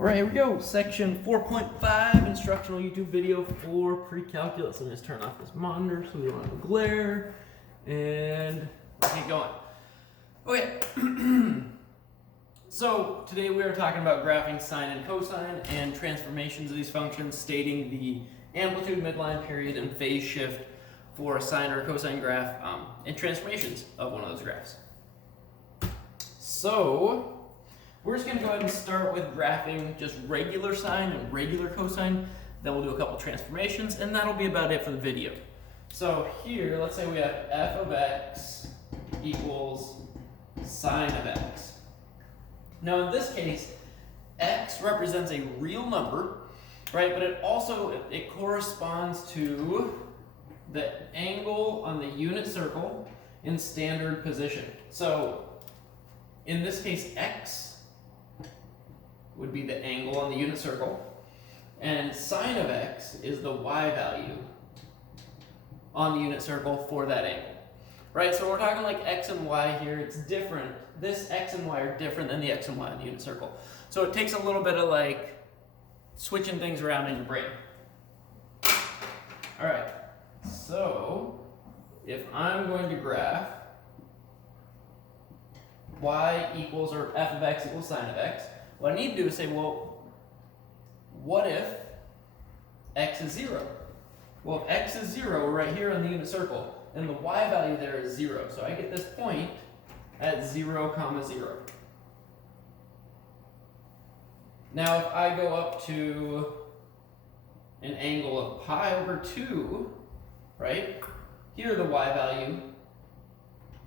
Alright, here we go. Section 4.5, instructional YouTube video for pre-calculus. Let me just turn off this monitor so we don't have a glare. And we'll keep going. Okay. So today we are talking about graphing sine and cosine and transformations of these functions, stating the amplitude, midline, period, and phase shift for a sine or a cosine graph, and transformations of one of those graphs. So we're just going to go ahead and start with graphing just regular sine and regular cosine. Then we'll do a couple transformations, and that'll be about it for the video. So here, let's say we have f of x equals sine of x. Now in this case, x represents a real number, right? But it corresponds to the angle on the unit circle in standard position. So in this case, x would be the angle on the unit circle, and sine of x is the y value on the unit circle for that angle, right? So we're talking like x and y here. It's different. This x and y are different than the x and y on the unit circle. So it takes a little bit of like switching things around in your brain. All right, so if I'm going to graph y equals, or f of x equals sine of x, what I need to do is say, well, what if x is 0? Well, if x is 0, we're right here on the unit circle, and the y value there is 0. So I get this point at 0, 0. Now, if I go up to an angle of pi over 2, right? Here the y value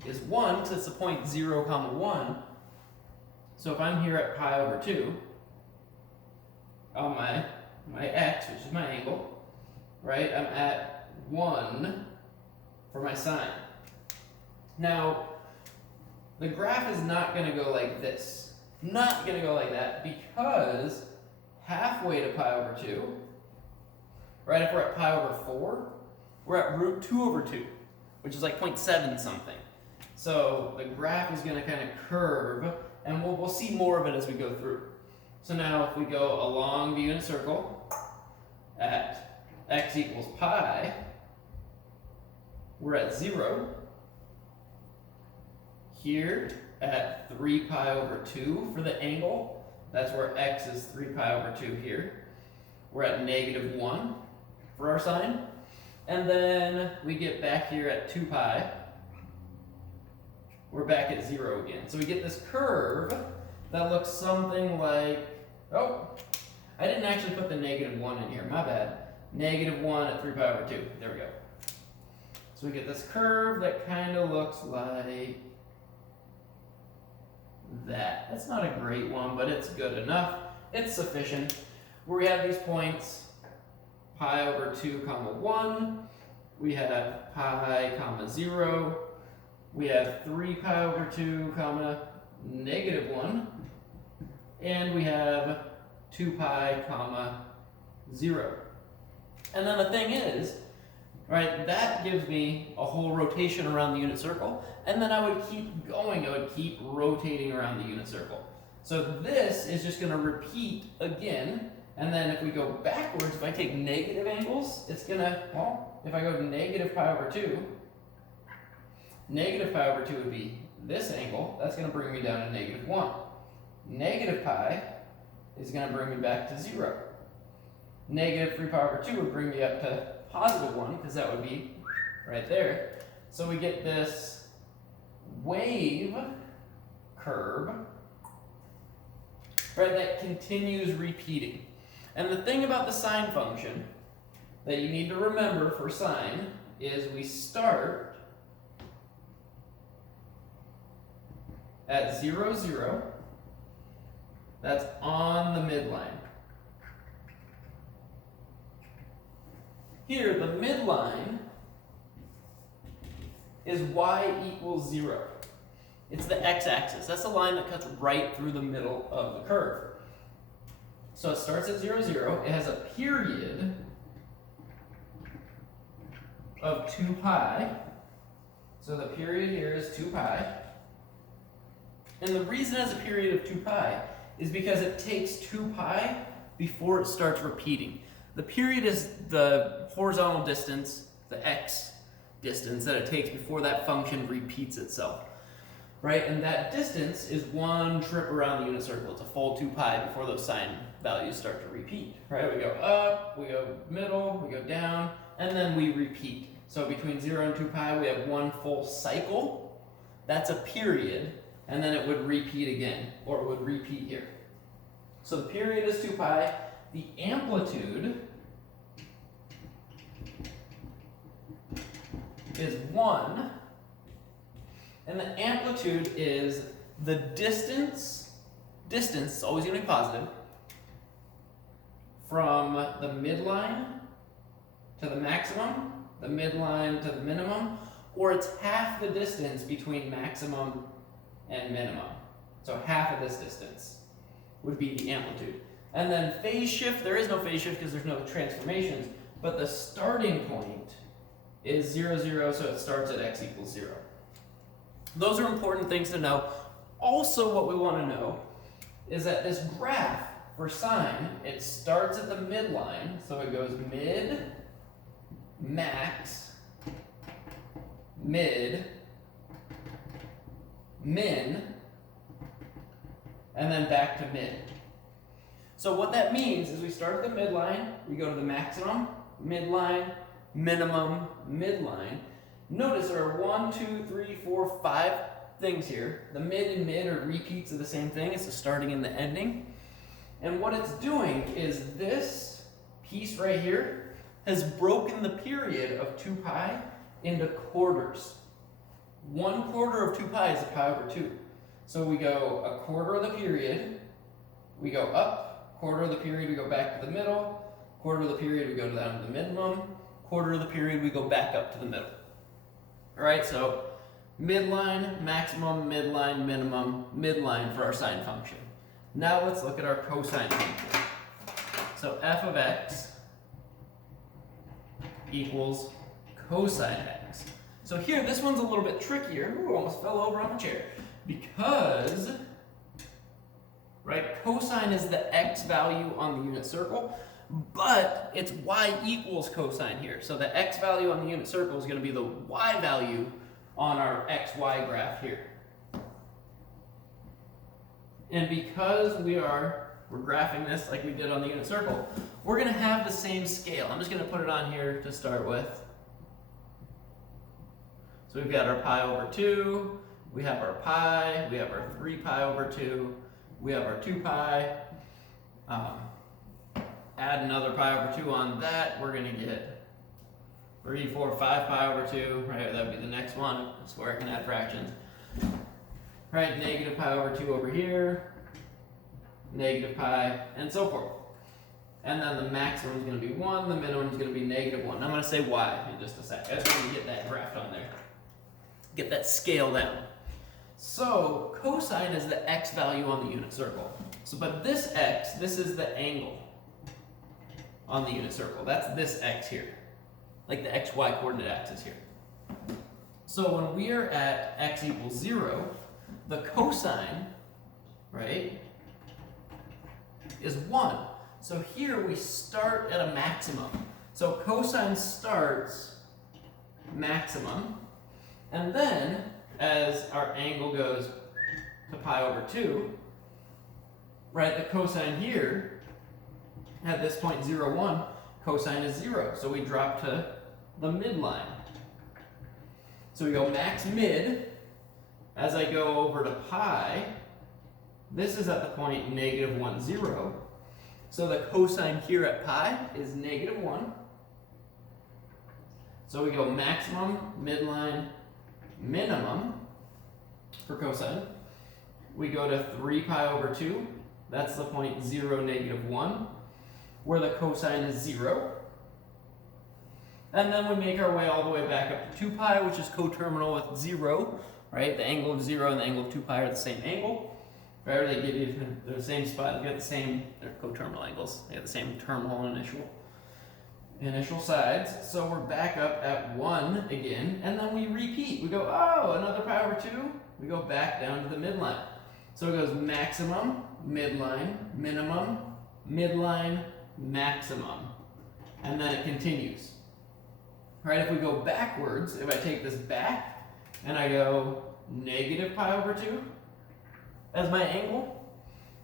is 1, because it's the point 0, 1. So if I'm here at pi over 2, on my x, which is my angle, right, I'm at 1 for my sine. Now, the graph is not going to go like this. Not going to go like that, because halfway to pi over 2, right, if we're at pi over 4, we're at root 2 over 2, which is like 0.7 something. So the graph is going to kind of curve, and we'll see more of it as we go through. So now if we go along the unit circle at x equals pi, we're at 0. Here at 3 pi over 2 for the angle, that's where x is 3 pi over 2 here. We're at negative 1 for our sine. And then we get back here at 2 pi. We're back at 0 again. So we get this curve that looks something like, oh, I didn't actually put the negative 1 in here, my bad. Negative 1 at 3 pi over 2, there we go. So we get this curve that kind of looks like that. That's not a great one, but it's good enough. It's sufficient. Where we have these points, pi over 2, 1. We have pi, 0. We have 3 pi over 2, negative 1. And we have 2 pi, 0. And then the thing is, right, that gives me a whole rotation around the unit circle. And then I would keep going. I would keep rotating around the unit circle. So this is just going to repeat again. And then if we go backwards, if I take negative angles, it's going to, well, if I go to negative pi over 2, negative pi over 2 would be this angle. That's going to bring me down to negative 1. Negative pi is going to bring me back to 0. Negative 3 pi over 2 would bring me up to positive 1, because that would be right there. So we get this wave curve, right, that continues repeating. And the thing about the sine function that you need to remember for sine is we start at 0, 0. That's on the midline. Here, the midline is y equals 0. It's the x-axis. That's the line that cuts right through the middle of the curve. So it starts at 0, 0. It has a period of 2 pi. So the period here is 2 pi. And the reason it has a period of 2 pi is because it takes 2 pi before it starts repeating. The period is the horizontal distance, the x distance that it takes before that function repeats itself, right? And that distance is one trip around the unit circle. It's a full 2 pi before those sine values start to repeat, right? We go up, we go middle, we go down, and then we repeat. So between 0 and 2 pi, we have one full cycle. That's a period, and then it would repeat again, or it would repeat here. So the period is 2 pi. The amplitude is 1, and the amplitude is the distance is always going to be positive, from the midline to the maximum, the midline to the minimum, or it's half the distance between maximum and minimum. So half of this distance would be the amplitude. And then phase shift, there is no phase shift because there's no transformations, but the starting point is 0, 0, so it starts at x equals 0. Those are important things to know. Also, what we want to know is that this graph for sine, it starts at the midline, so it goes mid, max, mid, min, and then back to mid. So what that means is we start at the midline, we go to the maximum, midline, minimum, midline. Notice there are 1, 2, 3, 4, 5 things here. The mid and mid are repeats of the same thing. It's the starting and the ending. And what it's doing is this piece right here has broken the period of 2 pi into quarters. 1/4 of 2 pi is a pi over 2. So we go a quarter of the period, we go up, quarter of the period we go back to the middle, quarter of the period we go down to the minimum, quarter of the period we go back up to the middle. All right, so midline, maximum, midline, minimum, midline for our sine function. Now let's look at our cosine function. So f of x equals cosine x. So here, this one's a little bit trickier. Ooh, almost fell over on the chair. Because, right, cosine is the x value on the unit circle, but it's y equals cosine here. So the x value on the unit circle is going to be the y value on our xy graph here. And because we're graphing this like we did on the unit circle, we're going to have the same scale. I'm just going to put it on here to start with. So we've got our pi over 2, we have our pi, we have our 3 pi over 2, we have our 2 pi. Add another pi over 2 on that, we're going to get 3, 4, 5 pi over 2, right? That would be the next one. That's where I can add fractions. Right, negative pi over 2 over here, negative pi, and so forth. And then the maximum is going to be 1, the minimum is going to be negative 1. I'm going to say y in just a sec. I just want to get that graph on there. Get that scale down. So cosine is the x value on the unit circle. So, but this x, this is the angle on the unit circle. That's this x here, like the xy coordinate axis here. So when we are at x equals 0, the cosine, right, is 1. So here we start at a maximum. So cosine starts maximum, and then as our angle goes to pi over 2, right, the cosine here, at this point 0, 1, cosine is 0. So we drop to the midline. So we go max mid. As I go over to pi, this is at the point negative 1, 0. So the cosine here at pi is negative 1. So we go maximum, midline, minimum for cosine. We go to 3 pi over 2. That's the point 0, negative 1, where the cosine is 0. And then we make our way all the way back up to 2 pi, which is coterminal with 0, right? The angle of 0 and the angle of 2 pi are the same angle. Right? They give you the same spot. They got the same, they're coterminal angles. They have the same terminal and initial sides. So we're back up at 1 again, and then we repeat. We go, oh, another pi over 2. We go back down to the midline. So it goes maximum, midline, minimum, midline, maximum. And then it continues. Right, if we go backwards, if I take this back and I go negative pi over 2 as my angle,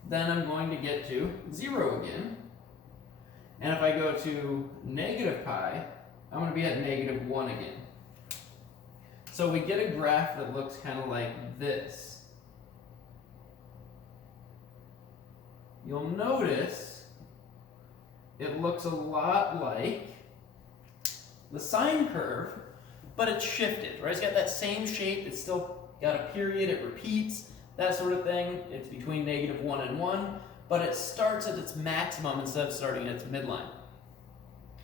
then I'm going to get to 0 again. And if I go to negative pi, I'm going to be at negative 1 again. So we get a graph that looks kind of like this. You'll notice it looks a lot like the sine curve, but it's shifted, right? It's got that same shape. It's still got a period. It repeats, that sort of thing. It's between negative 1 and 1, but it starts at its maximum instead of starting at its midline.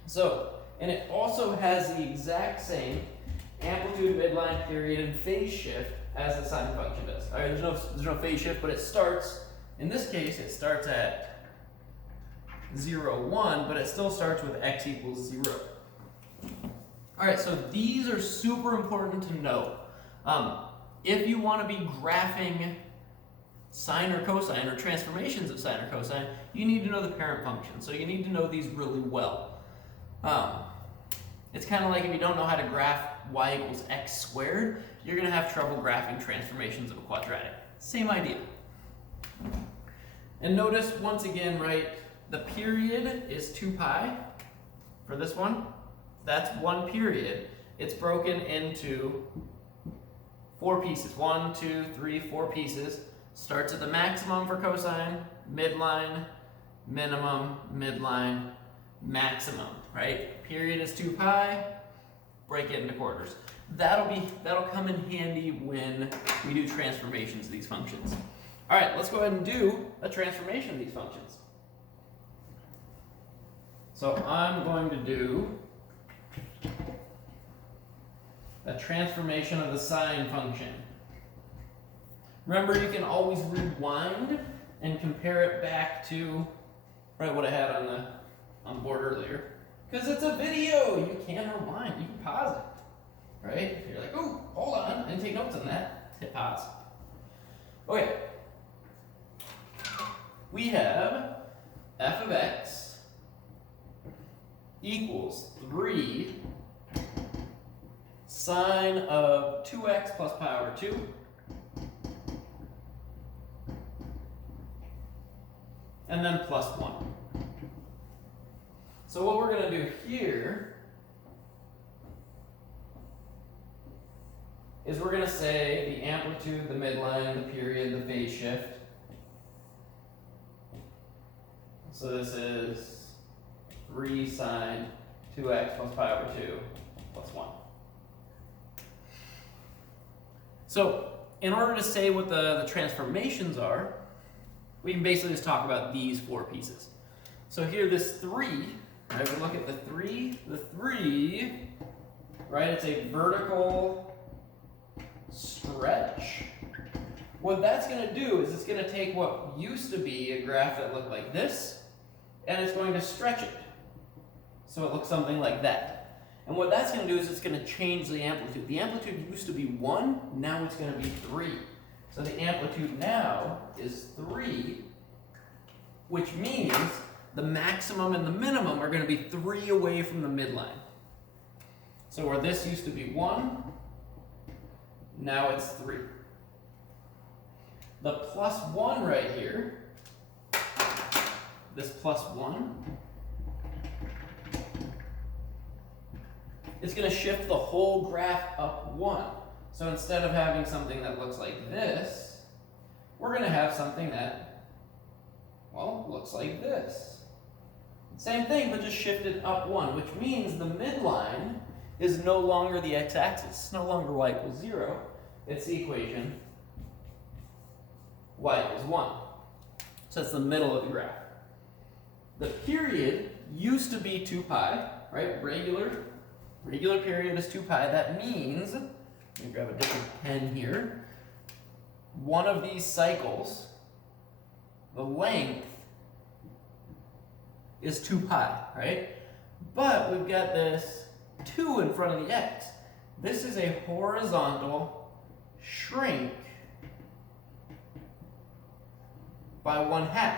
So, and it also has the exact same amplitude, midline, period, and phase shift as the sine function does. All right, there's no phase shift, but it starts, in this case, it starts at 0, 1, but it still starts with x equals 0. All right, so these are super important to know. If you want to be graphing sine or cosine or transformations of sine or cosine, you need to know the parent function. So you need to know these really well. It's kind of like if you don't know how to graph y equals x squared, you're going to have trouble graphing transformations of a quadratic. Same idea. And notice once again, right, the period is 2 pi for this one. That's one period. It's broken into 4 pieces. 1, 2, 3, 4 pieces. Starts at the maximum for cosine, midline, minimum, midline, maximum, right? Period is 2 pi, break it into quarters. That'll come in handy when we do transformations of these functions. All right, let's go ahead and do a transformation of these functions. So I'm going to do a transformation of the sine function. Remember, you can always rewind and compare it back to what I had on the board earlier. Because it's a video, you can rewind, you can pause it, right? If you're like, oh, hold on, I didn't take notes on that, hit pause. Okay, we have f of x equals 3 sine of 2x plus pi over 2 and then plus 1. So what we're going to do here is we're going to say the amplitude, the midline, the period, the phase shift. So this is 3 sine 2x plus pi over 2 plus 1. So in order to say what the transformations are, we can basically just talk about these 4 pieces. So here this 3, right, we look at the 3, right, it's a vertical stretch. What that's going to do is it's going to take what used to be a graph that looked like this, and it's going to stretch it. So it looks something like that. And what that's going to do is it's going to change the amplitude. The amplitude used to be 1, now it's going to be 3. So the amplitude now is 3, which means the maximum and the minimum are going to be 3 away from the midline. So where this used to be 1, now it's 3. The plus 1 right here, this plus 1, it's going to shift the whole graph up 1. So instead of having something that looks like this, we're going to have something that, well, looks like this. Same thing, but just shifted up 1, which means the midline is no longer the x-axis. It's no longer y equals 0. It's the equation y equals 1. So it's the middle of the graph. The period used to be 2 pi, right? Regular period is 2 pi. That means, let me grab a different pen here. One of these cycles, the length is 2 pi, right? But we've got this 2 in front of the x. This is a horizontal shrink by 1/2.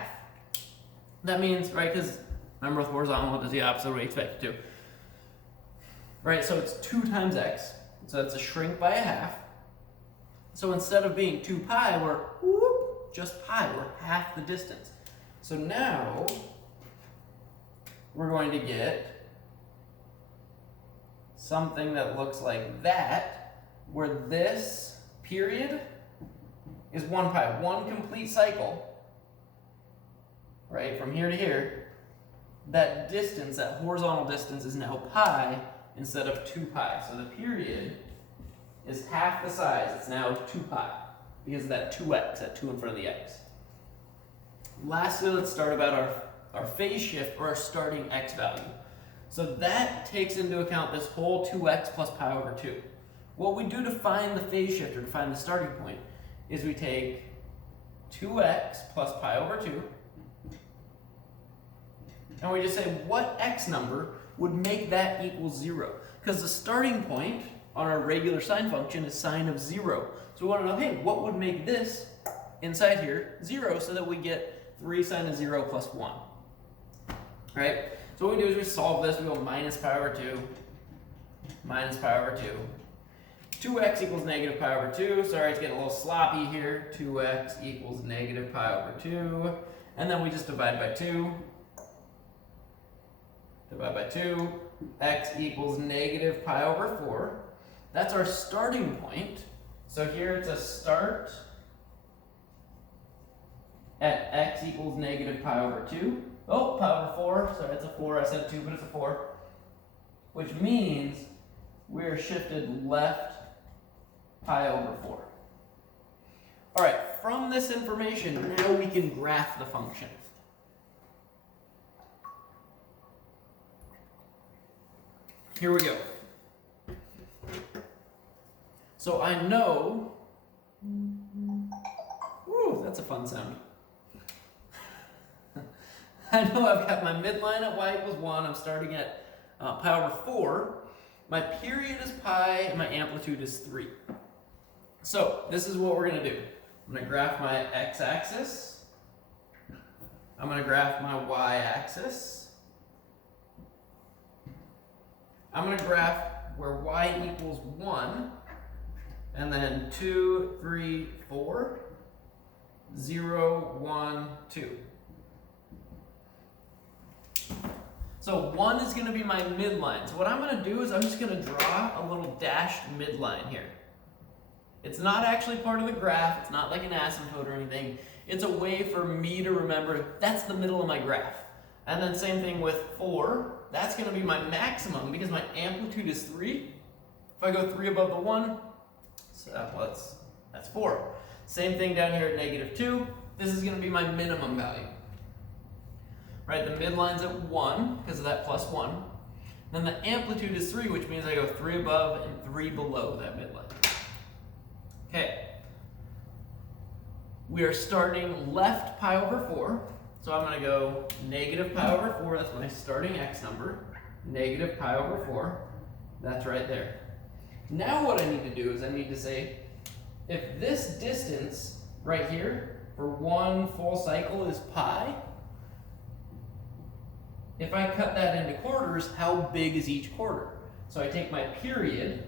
That means, right, because remember with horizontal, it does the opposite of what we expect it to. Right, so it's 2 times x, so that's a shrink by 1/2. So instead of being 2 pi, we're just pi, we're half the distance. So now we're going to get something that looks like that, where this period is 1 pi, 1 complete cycle, right, from here to here. That distance, that horizontal distance, is now pi instead of 2 pi. So the period is half the size. It's now 2 pi because of that 2x, that 2 in front of the x. Lastly, let's start about our phase shift, or our starting x value. So that takes into account this whole 2x plus pi over 2. What we do to find the phase shift, or to find the starting point, is we take 2x plus pi over 2, and we just say what x number would make that equal 0. Because the starting point on our regular sine function is sine of 0. So we want to know, hey, what would make this inside here 0, so that we get 3 sine of 0 plus 1. Right? So what we do is we solve this. We go minus pi over 2, minus pi over 2. 2x equals negative pi over 2. Sorry, it's getting a little sloppy here. 2x equals negative pi over 2. And then we just divide by 2. Divide by 2. X equals negative pi over 4. That's our starting point. So here it's a start at x equals negative pi over 2. Oh, pi over 4. Sorry, it's a 4. I said 2, but it's a 4. Which means we're shifted left pi over 4. All right, from this information, now we can graph the function. Here we go. So I know, woo, that's a fun sound. I know I've got my midline at y equals 1. I'm starting at pi over 4. My period is pi, and my amplitude is 3. So this is what we're going to do. I'm going to graph my x-axis. I'm going to graph my y-axis. I'm going to graph where y equals 1, and then 2, 3, 4, 0, 1, 2. So 1 is going to be my midline. So what I'm going to do is I'm just going to draw a little dashed midline here. It's not actually part of the graph. It's not like an asymptote or anything. It's a way for me to remember that's the middle of my graph. And then same thing with 4. That's going to be my maximum because my amplitude is 3. If I go 3 above the 1, so that's 4. Same thing down here at negative 2. This is going to be my minimum value. Right, the midline's at 1 because of that plus 1. Then the amplitude is 3, which means I go 3 above and 3 below that midline. Okay. We are starting left pi over 4. So I'm going to go negative pi over 4. That's my starting x number. Negative pi over 4. That's right there. Now what I need to do is I need to say, if this distance right here for one full cycle is pi, if I cut that into quarters, how big is each quarter? So I take my period,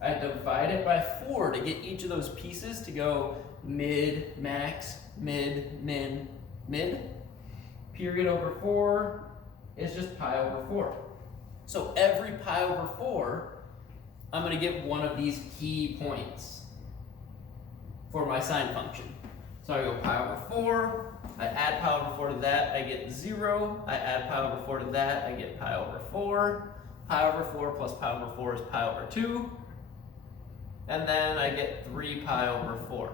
I divide it by 4 to get each of those pieces to go mid, max, mid, min, mid. Period over 4 is just pi over 4. So every pi over 4, I'm going to get one of these key points for my sine function. So I go pi over 4, I add pi over 4 to that, I get 0. I add pi over 4 to that, I get pi over 4. Pi over 4 plus pi over 4 is pi over 2. And then I get 3 pi over 4.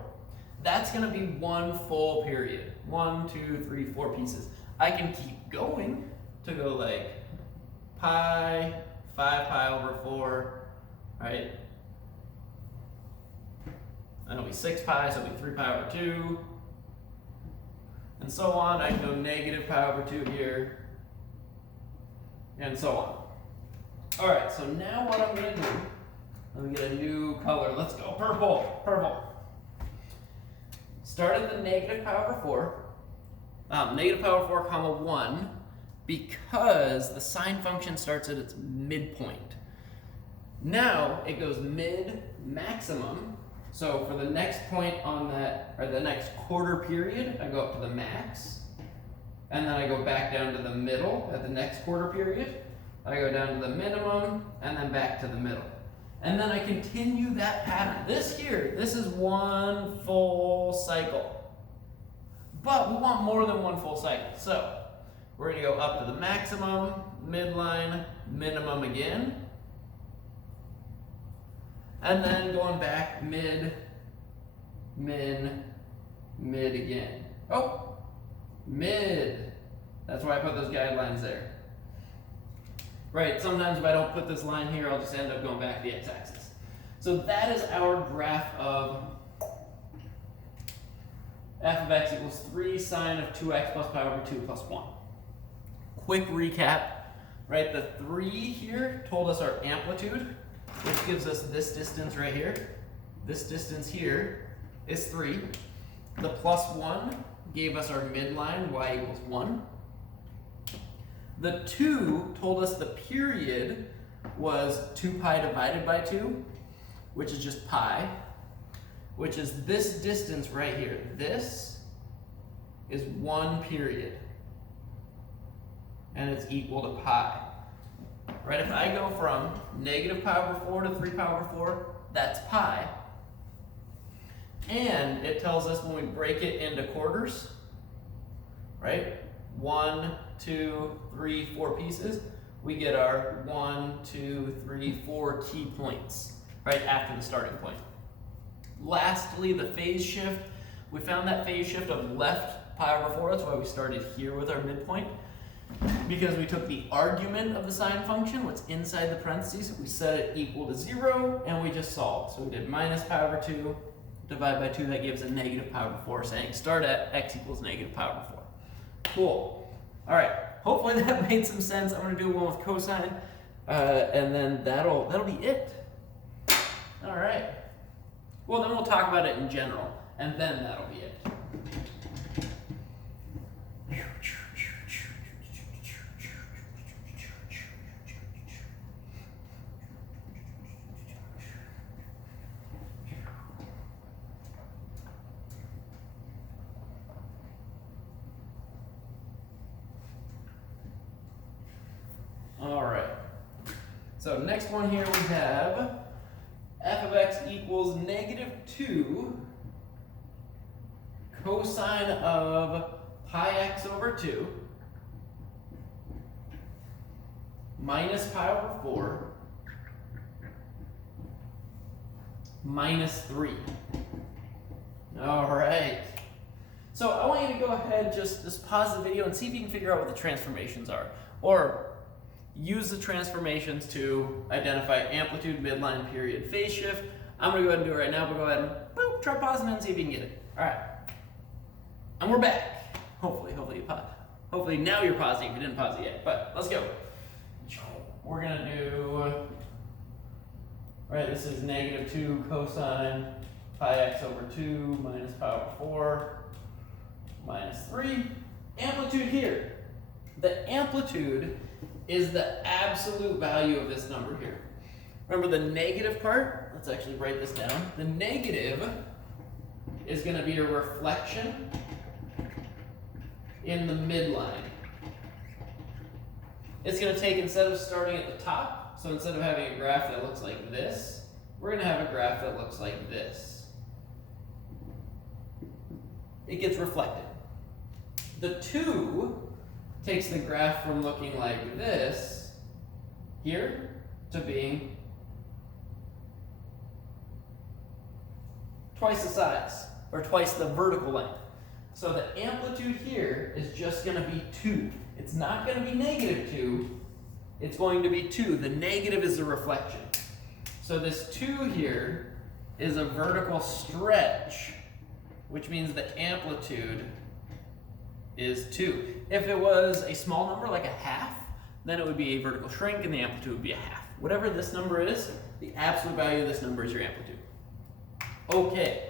That's going to be one full period. 1, 2, 3, 4 pieces. I can keep going to go like pi, 5 pi over 4, right? That'll be 6 pi, so it'll be 3 pi over 2. And so on. I can go negative pi over 2 here. And so on. Alright, so now what I'm going to do, let me get a new color. Let's go. Purple. Purple. start at the negative pi over 4, negative pi over 4 comma 1, because the sine function starts at its midpoint. Now it goes mid maximum. So for the next point on that, or the next quarter period, I go up to the max, and then I go back down to the middle at the next quarter period. I go down to the minimum, and then back to the middle. And then I continue that pattern. This here, this is one full cycle. But we want more than one full cycle. So we're gonna go up to the maximum, midline, minimum again. And then going back mid, min, mid again. Oh, mid. That's why I put those guidelines there. Right, sometimes if I don't put this line here, I'll just end up going back to the x-axis. So that is our graph of f of x equals 3 sine of 2x plus pi over 2 plus 1. Quick recap, right? The 3 here told us our amplitude, which gives us this distance right here. This distance here is 3. The plus 1 gave us our midline, y equals 1. The 2 told us the period was 2 pi divided by 2, which is just pi, which is this distance right here. This is 1 period, and it's equal to pi. Right, if I go from negative pi over 4 to 3 pi over 4, that's pi. And it tells us when we break it into quarters, right? 1, 2, 3, 4 pieces, we get our 1, 2, 3, 4 key points, right after the starting point. Lastly, the phase shift. We found that phase shift of left pi over 4, that's why we started here with our midpoint, because we took the argument of the sine function, what's inside the parentheses, we set it equal to 0, and we just solved. So we did minus pi over 2, divide by 2, that gives a negative pi over 4, saying start at x equals negative pi over 4. Cool. All right. Hopefully that made some sense. I'm going to do one with cosine, and then that'll be it. All right. Well, then we'll talk about it in general, and then that'll be it. All right. So next one here we have f of x equals negative 2 cosine of pi x over 2 minus pi over 4 minus 3. All right. So I want you to go ahead, just pause the video and see if you can figure out what the transformations are. Or use the transformations to identify amplitude, midline, period, phase shift. I'm going to go ahead and do it right now, but go ahead and boop, try pausing and see if you can get it. All right. And we're back. Hopefully you pause. Hopefully now you're pausing if you didn't pause it yet. But let's go. We're going to do, right, this is negative 2 cosine pi x over 2 minus pi over 4 minus 3. Amplitude here. The amplitude is the absolute value of this number here. Remember the negative part? Let's actually write this down. The negative is going to be a reflection in the midline. It's going to take, instead of starting at the top, so instead of having a graph that looks like this, we're going to have a graph that looks like this. It gets reflected. The 2 takes the graph from looking like this here to being twice the size, or twice the vertical length. So the amplitude here is just going to be 2. It's not going to be negative 2, it's going to be 2. The negative is the reflection. So this 2 here is a vertical stretch, which means the amplitude is 2. If it was a small number like a half, then it would be a vertical shrink and the amplitude would be a half. Whatever this number is, the absolute value of this number is your amplitude. Okay,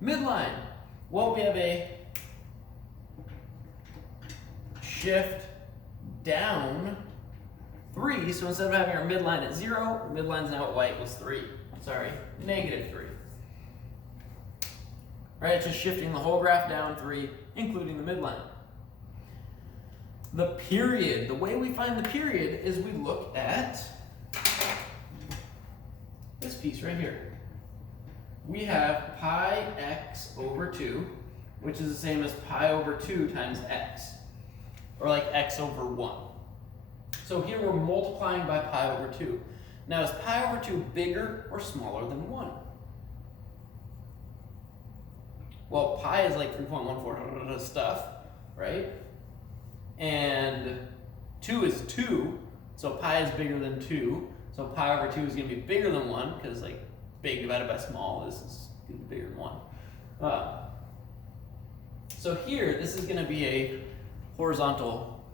midline. Well, we have a shift down 3, so instead of having our midline at 0, our midline's now at y equals 3. Sorry, negative 3. Right, it's just shifting the whole graph down 3, including the midline. The period, the way we find the period is we look at this piece right here. We have pi x over 2, which is the same as pi over 2 times x, or like x over 1. So here we're multiplying by pi over 2. Now is pi over 2 bigger or smaller than 1? Well, pi is like 3.14 stuff, right? And 2 is 2, so pi is bigger than 2. So pi over 2 is going to be bigger than 1, because like big divided by small, this is going to be bigger than 1. So here, this is going to be a horizontal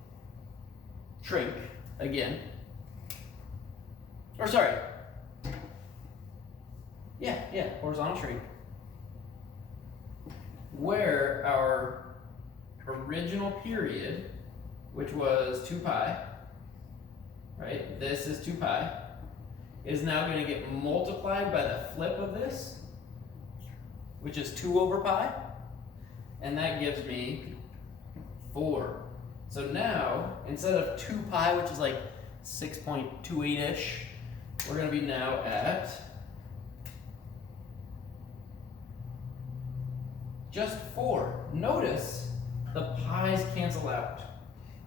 shrink again. Or sorry. Yeah, horizontal shrink. Where our original period, which was 2 pi, right? This is 2 pi, is now going to get multiplied by the flip of this, which is 2 over pi, and that gives me 4. So now, instead of 2 pi, which is like 6.28-ish, we're going to be now at just 4. Notice the pi's cancel out.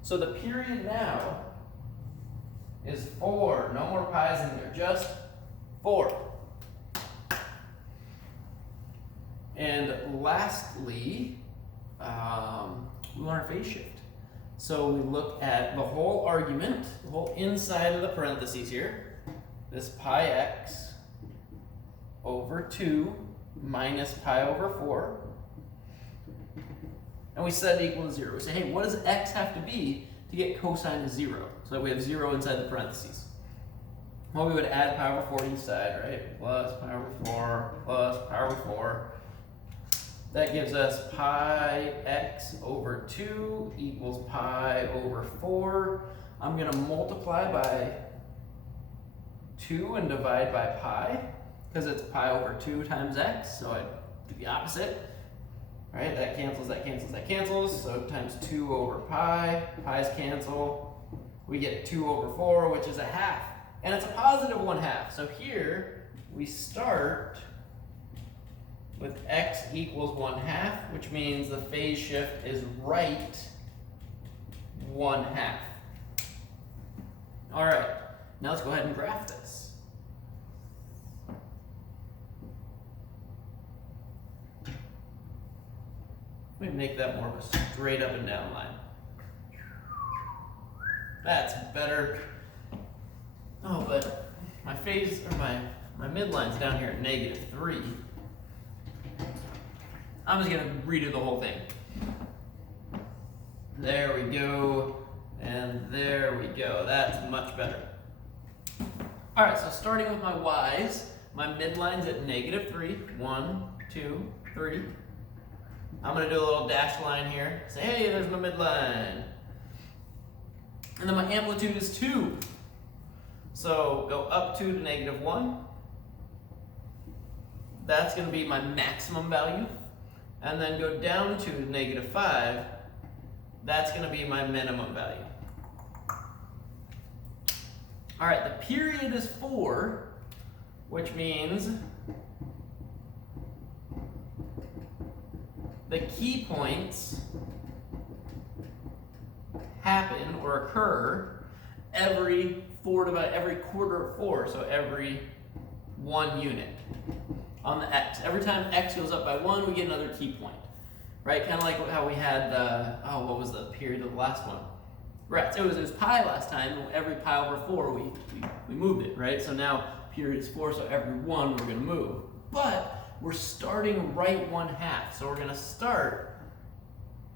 So the period now is 4. No more pi's in there, just 4. And lastly, we learn our phase shift. So we look at the whole argument, the whole inside of the parentheses here, this pi x over 2 minus pi over 4. And we set it equal to 0. We say, hey, what does x have to be to get cosine of 0? So that we have 0 inside the parentheses. Well, we would add pi over 4 to each side, right? Plus pi over 4 plus pi over 4. That gives us pi x over 2 equals pi over 4. I'm going to multiply by 2 and divide by pi, because it's pi over 2 times x, so I do the opposite. Right, that cancels, that cancels, that cancels. So times 2 over pi, pi's cancel. We get 2 over 4, which is a half. And it's a positive 1/2. So here we start with x equals 1/2, which means the phase shift is right 1/2. All right, now let's go ahead and graph this. Let me make that more of a straight up and down line. That's better. Oh, but my phase, or my midline's down here at -3. I'm just gonna redo the whole thing. There we go, and there we go. That's much better. All right, so starting with my y's, my midline's at -3. 1, 2, 3. I'm going to do a little dashed line here. Say, hey, there's my midline. And then my amplitude is 2. So go up 2 to -1. That's going to be my maximum value. And then go down 2 to -5. That's going to be my minimum value. All right, the period is 4, which means the key points happen or occur every quarter of 4, so every 1 unit on the x. Every time x goes up by 1, we get another key point, right? Kind of like how we had the, what was the period of the last one? Right, so it was pi last time. Every pi over 4, we moved it, right? So now period is 4, so every 1 we're going to move. But we're starting right 1/2, so we're going to start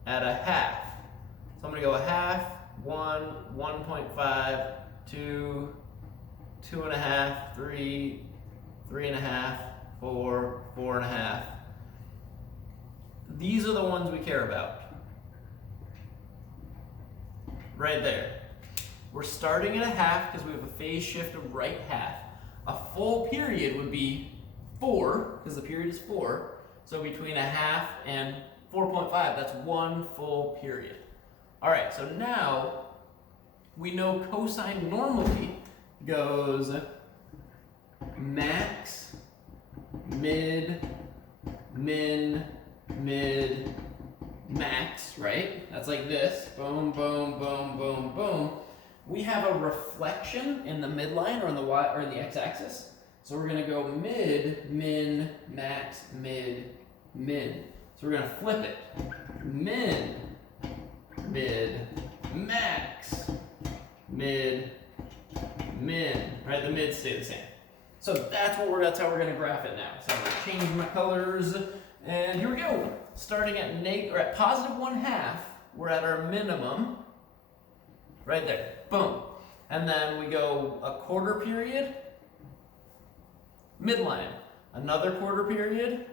at a half. So I'm going to go a half, 1, 1.5, 2, 2.5, 3, 3.5, 4, 4.5. these are the ones we care about. Right there. We're starting at a half because we have a phase shift of right half. A full period would be 4, because the period is 4. So between a half and 4.5, that's 1 full period. All right, so now we know cosine normally goes max, mid, min, mid, max, right? That's like this, boom, boom, boom, boom, boom. We have a reflection in the midline or in the y or in the x-axis. So we're gonna go mid, min, max, mid, min. So we're gonna flip it. Min, mid, max, mid, min. Right, the mids stay the same. So that's how we're gonna graph it now. So I'm gonna change my colors, and here we go. Starting at positive 1/2, we're at our minimum. Right there, boom. And then we go a quarter period, midline. Another quarter period,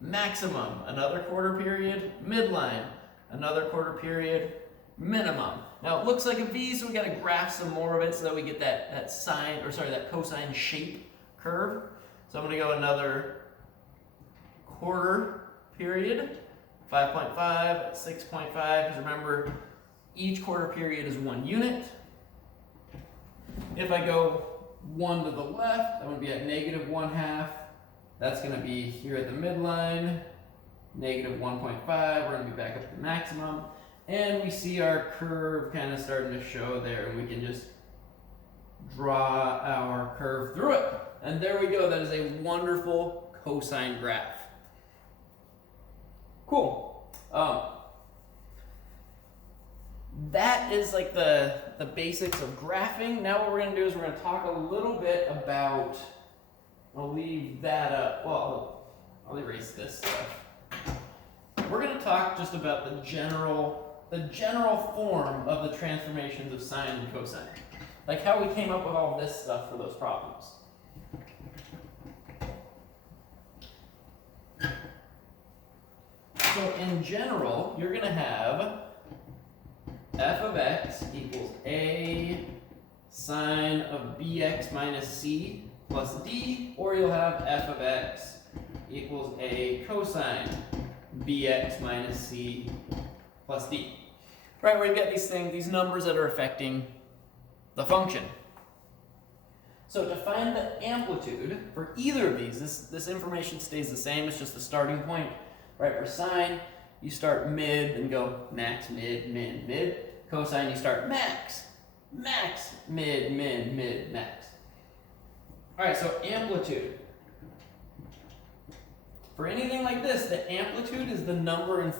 maximum. Another quarter period, midline. Another quarter period, minimum. Now it looks like a V, so we gotta graph some more of it so that we get that cosine shape curve. So I'm gonna go another quarter period, 5.5, 6.5, because remember, each quarter period is 1 unit. If I go 1 to the left, I'm going to be at negative 1/2. That's going to be here at the midline, negative 1.5. We're going to be back up to the maximum. And we see our curve kind of starting to show there, and we can just draw our curve through it. And there we go. That is a wonderful cosine graph. Cool. That is like the basics of graphing. Now what we're going to do is we're going to talk a little bit about, I'll leave that up, well, I'll erase this stuff. We're going to talk just about the general form of the transformations of sine and cosine. Like how we came up with all this stuff for those problems. So in general, you're going to have f of x equals a sine of bx minus c plus d, or you'll have f of x equals a cosine bx minus c plus d. Right, where you get these numbers that are affecting the function. So to find the amplitude for either of these, this information stays the same, it's just the starting point. Right, for sine, you start mid and go max, mid, min, mid. Cosine, you start max, max, mid, min, mid, max. All right, so amplitude. For anything like this, the amplitude is the number in